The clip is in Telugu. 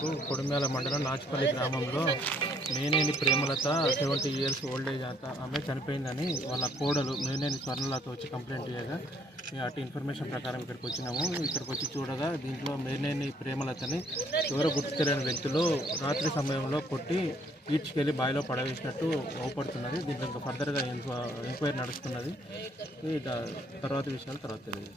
తారీఖు కొడిమ్యాల మండలం నాచుపల్లి గ్రామంలో Meneni Premalatha 70 years old age ఆమె చనిపోయిందని వాళ్ళ కోడలు మేనేని స్వర్ణలత వచ్చి కంప్లైంట్ చేయగా మేము అటు ఇన్ఫర్మేషన్ ప్రకారం ఇక్కడికి వచ్చినాము. ఇక్కడికి వచ్చి చూడగా దీంట్లో మేనేని ప్రేమలతని ఎవరో గుర్తు తెలియని వ్యక్తులు రాత్రి సమయంలో కొట్టి ఈడ్చుకెళ్ళి బావిలో పడవేసినట్టు అవుపడుతున్నది. దీంట్లో ఇంకా ఫర్దర్గా ఎంక్వైరీ నడుస్తున్నది. తర్వాత విషయాలు తర్వాత తెలియదు.